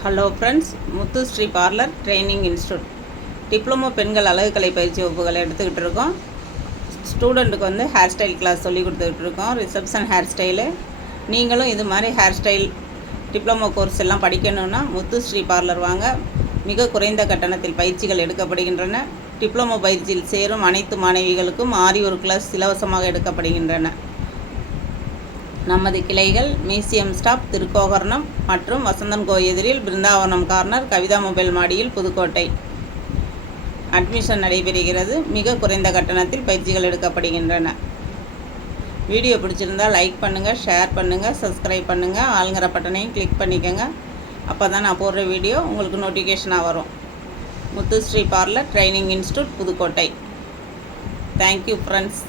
Hello friends, Muthusri parlour training institute diploma பெண்கள் அழகுக்கலை பயிற்சி வகுப்புகளை எடுத்துக்கிட்டு இருக்கோம். ஸ்டூடெண்ட்டுக்கு வந்து ஹேர் ஸ்டைல் கிளாஸ் சொல்லி கொடுத்துக்கிட்டு இருக்கோம். Reception hair style. நீங்களும் இது மாதிரி ஹேர் ஸ்டைல் டிப்ளமோ கோர்ஸ் எல்லாம் படிக்கணுன்னா முத்துஸ்ரீ பார்லர் வாங்க. மிக குறைந்த கட்டணத்தில் பயிற்சிகள் எடுக்கப்படுகின்றன. டிப்ளமோ பயிற்சியில் சேரும் அனைத்து மாணவிகளுக்கும் ஆரி ஒரு கிளாஸ் இலவசமாக எடுக்கப்படுகின்றன. நமது கிளைகள் மியூசியம் ஸ்டாப், திருக்கோகர்ணம் மற்றும் வசந்தன்கோ எதிரில், பிருந்தாவனம் கார்னர், கவிதா மொபைல் மாடியில், புதுக்கோட்டை. அட்மிஷன் நடைபெறுகிறது. மிக குறைந்த கட்டணத்தில் பயிற்சிகள் எடுக்கப்படுகின்றன. வீடியோ பிடிச்சிருந்தால் லைக் பண்ணுங்கள், ஷேர் பண்ணுங்கள், சப்ஸ்கிரைப் பண்ணுங்கள், ஆளுங்கிற பட்டனையும் கிளிக் பண்ணிக்கோங்க. அப்போ தான் நான் போடுற வீடியோ உங்களுக்கு நோட்டிஃபிகேஷனாக வரும். Muthusri parlour training institute, Pudukkottai. Thank you friends.